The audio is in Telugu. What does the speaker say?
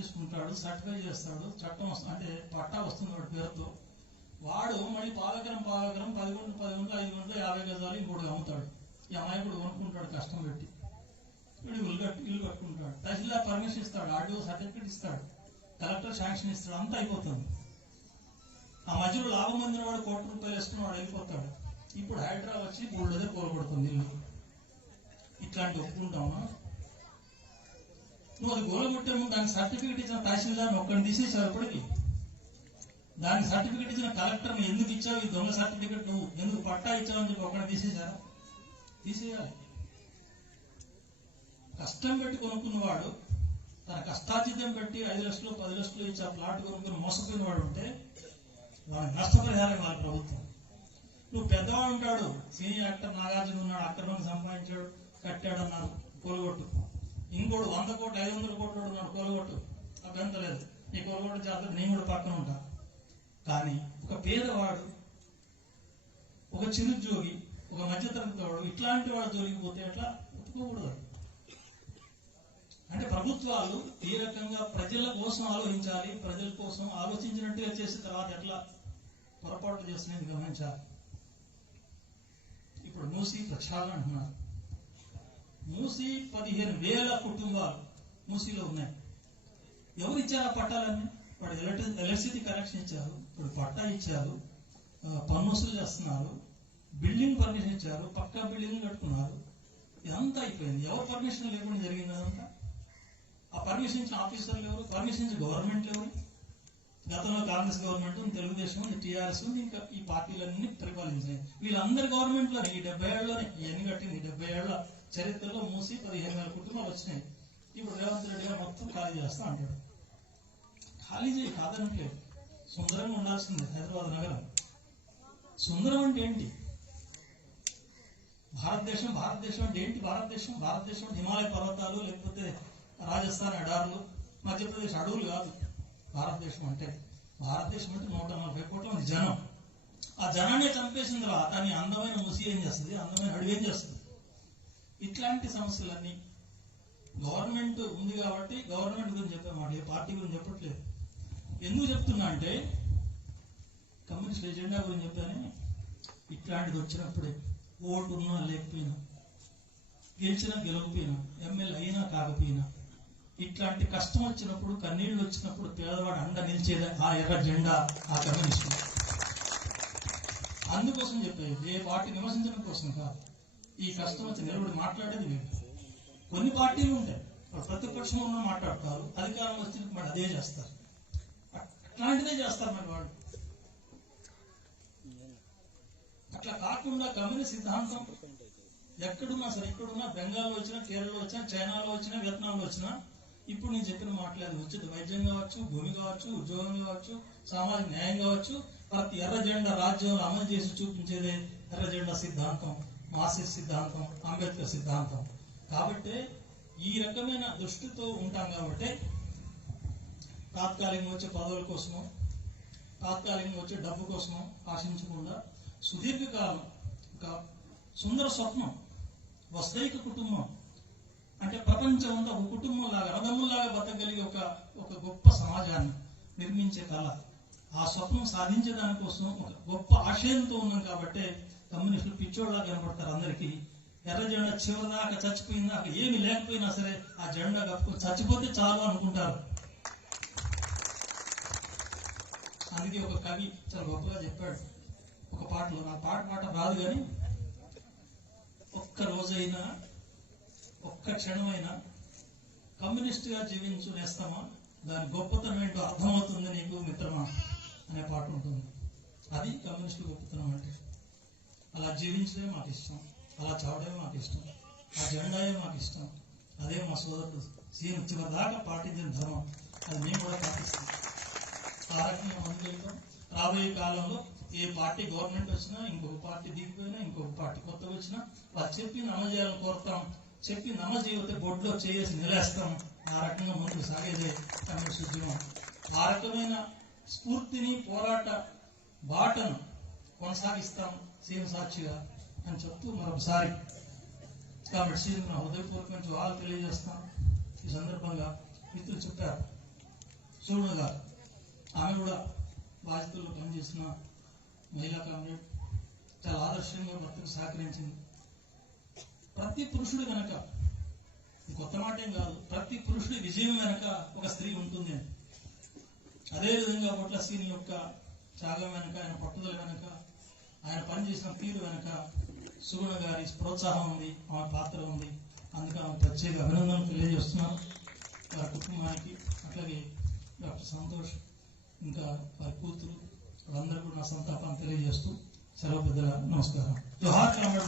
తీసుకుంటాడు సర్టిఫై చేస్తాడు చట్టం వస్తుంది అంటే పట్టా వస్తుంది వాడి పేరుతో. వాడు మళ్ళీ పాలకరం పాలకరం పది గుంటలు పది గుంటలు ఐదు గుంటలు యాభై గజాలు ఇంకోటి అమ్ముతాడు. ఈ అమాయకుడు కొనుక్కుంటాడు కష్టం పెట్టి. వీడు ఇల్లు కట్టు ఇల్లు కట్టుకుంటాడు. తహసీల్దార్ పర్మిషన్ ఇస్తాడు ఆడియో సర్టిఫికేట్ ఇస్తాడు కలెక్టర్ శాంక్షన్ ఇస్తాడు అంతా అయిపోతుంది. ఆ మధ్యలో లాభం పొందిన వాడు కోటి రూపాయలు వేసుకుని వాడు వెళ్ళిపోతాడు. ఇప్పుడు హైడ్రా వచ్చి బోల్డ్ అదే కోలబడుతుంది ఇల్లు. ఇట్లాంటి ఒప్పుకుంటామా? నువ్వు అది గోలగొట్టే ముందు దానికి సర్టిఫికేట్ ఇచ్చిన తహసీల్దార్ ఒక్కడిని తీసేసావు అప్పటికి దానికి సర్టిఫికేట్ ఇచ్చిన కలెక్టర్ ఎందుకు ఇచ్చావు? ఈ దొంగ సర్టిఫికేట్ నువ్వు ఎందుకు పట్టా ఇచ్చావు అని చెప్పి ఒక్కడిని తీసేశారా? తీసేయాలి. కష్టం పెట్టి కొనుక్కున్నవాడు తన కష్టార్జితం పెట్టి ఐదు లక్షలు పది లక్షలు ఇచ్చి ఆ ప్లాట్ కొనుక్కుని మోసపోయిన వాడు ఉంటే వాళ్ళకి నష్టపరిహారం ఇవ్వాలి ప్రభుత్వం. నువ్వు పెద్దవాడు ఉంటాడు సీనియర్ యాక్టర్ నాగార్జున ఉన్నాడు అక్రమం సంపాదించాడు కట్టాడు అన్నారు కోలుగొట్టు ఇంకోడు వంద కోట్లు ఐదు వందల కోట్లు ఉన్నాడు కోలుగొట్టు. అభ్యంత లేదు. నీ కోలుగొట్టు చేత నేను కూడా పక్కన ఉంటా. కానీ ఒక పేదవాడు ఒక చిరుద్యోగి ఒక మధ్యతరగతి వాడు ఇట్లాంటి వాడు జోలికి పోతే ఎట్లా ఒప్పుకోకూడదు అంటే ప్రభుత్వాలు ఈ రకంగా ప్రజల కోసం ఆలోచించాలి ప్రజల కోసం ఆలోచించినట్టుగా చేసిన తర్వాత ఎట్లా పొరపాటు చేస్తున్నాయి గమనించాలి. ఇప్పుడు మూసి ప్రక్షాళన అంటున్నారు. మూసి పదిహేను వేల కుటుంబాలు మూసీలో ఉన్నాయి. ఎవరు ఇచ్చారు ఆ పట్టాలన్నీ? వాడు ఎలక్ట్రి ఎలక్ట్రిసిటీ కనెక్షన్ ఇచ్చారు ఇప్పుడు పట్టా ఇచ్చారు పన్ను వసూలు చేస్తున్నారు బిల్డింగ్ పర్మిషన్ ఇచ్చారు పక్కా బిల్డింగ్ కట్టుకున్నారు. ఇదంతా అయిపోయింది. ఎవరు పర్మిషన్ లేకుండా జరిగింది అదంతా? ఆ పర్మిషన్ ఇచ్చిన ఆఫీసర్లు ఎవరు? పర్మిషన్ ఇచ్చిన గవర్నమెంట్ ఎవరు? గతంలో కాంగ్రెస్ గవర్నమెంట్ ఉంది తెలుగుదేశం ఉంది టీఆర్ఎస్ ఉంది ఇంకా ఈ పార్టీలన్నీ పరిపాలించాయి వీళ్ళందరి గవర్నమెంట్లోనే ఈ డెబ్బై ఏళ్ళలోనే ఇవన్నీ కట్టింది ఈ డెబ్బై ఏళ్ళ చరిత్రలో మూసి పదిహేను వేల కుటుంబాలు వచ్చినాయి. ఇప్పుడు రేవంత్ రెడ్డి గారు మొత్తం ఖాళీ చేస్తా అంటాడు. ఖాళీ చేయి కాదనట్లేదు. సుందరంగా ఉండాల్సిందే హైదరాబాద్ నగరం. సుందరం అంటే ఏంటి? భారతదేశం భారతదేశం అంటే ఏంటి? భారతదేశం భారతదేశం అంటే హిమాలయ పర్వతాలు లేకపోతే రాజస్థాన్ ఎడార్లు మధ్యప్రదేశ్ అడవులు కాదు. భారతదేశం అంటే భారతదేశం అంటే నూట నలభై కోట్ల మంది జనం. ఆ జనాన్ని చంపేసిన తర్వాత దాన్ని అందమైన ముసి ఏం చేస్తుంది? అందమైన అడవి ఏం చేస్తుంది? ఇట్లాంటి సమస్యలన్నీ గవర్నమెంట్ ఉంది కాబట్టి గవర్నమెంట్ గురించి చెప్పామాట ఏ పార్టీ గురించి చెప్పట్లేదు. ఎందుకు చెప్తున్నా అంటే కమ్యూనిస్ట్ ఎజెండా గురించి చెప్పానే ఇట్లాంటిది వచ్చినప్పుడే ఓటు ఉన్నా లేకపోయినా గెలిచినా గెలవకపోయినా ఎమ్మెల్యే అయినా కాకపోయినా ఇట్లాంటి కష్టం వచ్చినప్పుడు కన్నీళ్ళు వచ్చినప్పుడు పేదవాడు అండ నిలిచేది ఆ ఎర్ర జెండా ఆ కమ్యూనిస్ట్ అందుకోసం చెప్పేది ఏ పార్టీ విమర్శించడం కోసం కాదు. ఈ కష్టం వచ్చి నిలబడి మాట్లాడేది లేదు కొన్ని పార్టీలు ఉంటాయి. ప్రతిపక్షం ఉన్న మాట్లాడతారు అధికారం వచ్చి మరి అదే చేస్తారు. అట్లాంటిదే చేస్తారు మరి వాళ్ళు. అట్లా కాకుండా కమ్యూనిస్ట్ సిద్ధాంతం ఎక్కడున్నా సరే ఎక్కడున్నా బెంగాల్లో వచ్చినా కేరళలో వచ్చినా చైనాలో వచ్చినా వియత్నాంలో వచ్చినా ఇప్పుడు నేను చెప్పిన మాట్లాడి ఉచిత వైద్యం కావచ్చు భూమి కావచ్చు ఉద్యోగం కావచ్చు సామాజిక న్యాయం కావచ్చు ప్రతి ఎర్ర జెండా రాజ్యంలో అమలు చేసి చూపించేదే ఎర్ర జెండా సిద్ధాంతం. మార్క్సిస్ట్ సిద్ధాంతం అంబేద్కర్ సిద్ధాంతం. కాబట్టి ఈ రకమైన దృష్టితో ఉంటాం కాబట్టి తాత్కాలికంగా వచ్చే పదవుల కోసమో తాత్కాలికంగా వచ్చే డబ్బు కోసమో ఆశించకుండా సుదీర్ఘకాలం ఒక సుందర స్వప్నం వస్తైక కుటుంబం అంటే ప్రపంచం అంతా ఒక కుటుంబం లాగా రథములాగా బతకగలిగే ఒక ఒక గొప్ప సమాజాన్ని నిర్మించే కళ. ఆ స్వప్నం సాధించే దానికోసం ఒక గొప్ప ఆశయంతో ఉన్నాం కాబట్టి కమ్యూనిస్టులు పిచ్చోళ్ళగా కనపడతారు అందరికీ. ఎర్ర జెండా చివరిదాకా చచ్చిపోయిందా ఏమి లేకపోయినా సరే ఆ జెండా కప్పుకొని చచ్చిపోతే చాలు అనుకుంటారు. అందుకే ఒక కవి చాలా గొప్పగా చెప్పాడు. ఒక పాటలో నా పాట పాట రాదు కానీ ఒక్క రోజైనా ఒక్క క్షణమైనా కమ్యూనిస్ట్గా జీవించు నేస్తామా? దాని గొప్పతనం ఏంటో అర్థమవుతుంది నీకు మిత్రమా? అనే పాట ఉంటుంది. అది కమ్యూనిస్టు గొప్పతనం అంటే. అలా జీవించడమే మాకు ఇష్టం. అలా చావడమే మాకు ఇష్టం. ఆ జెండాయే మాకు ఇష్టం. అదే మా సోదరుడు సీఎం చివరి దాకా పాటించిన ధర్మం. అది మేము కూడా పాటిస్తాం. ఆ రకంగా ముందుకెళ్తాం రాబోయే కాలంలో ఏ పార్టీ గవర్నమెంట్ వచ్చినా ఇంకొక పార్టీ దిగిపోయినా ఇంకొక పార్టీ కొత్తగా వచ్చినా వాళ్ళు చెప్పి అమలు చేయాలని కోరుతాం. చెప్పి అమలు చేయకపోతే బొడ్లో చేసి నిలేస్తాం. ఆ రకంగా ముందుకు సాగేదే కమ్యూనిస్ట్ ఉద్యమం ఆ రకమైన స్ఫూర్తిని పోరాట బాటను కొనసాగిస్తాం. సీఎం సాక్షిగా అని చెప్తూ మరొకసారి కాబట్టి సీఎం నా హృదయపూర్వకమైన తెలియజేస్తాం ఈ సందర్భంగా మిత్రులు చెప్పారు. చూడగా ఆమె కూడా బాధితుల్లో పనిచేసిన మహిళా కామ్రేడ్ చాలా ఆదర్శంగా భర్తకు సహకరించింది. ప్రతి పురుషుడు వెనక కొత్త మాట ఏం కాదు ప్రతి పురుషుడి విజయం వెనక ఒక స్త్రీ ఉంటుంది. అదేవిధంగా బొట్ల సీన్ యొక్క త్యాగం వెనక ఆయన పట్టుదల వెనక ఆయన పనిచేసిన తీరు వెనక సుగుణ గారి ప్రోత్సాహం ఉంది ఆమె పాత్ర ఉంది. అందుకే ఆమె ప్రత్యేక అభినందనలు తెలియజేస్తున్నాను. వారి కుటుంబానికి అట్లాగే డాక్టర్ సంతోష్ ఇంకా వారి కూతురు వాళ్ళందరూ కూడా నా సంతాపాన్ని తెలియజేస్తూ సెలవు పెద్దల నమస్కారం. జోహార్ కామ్రేడ్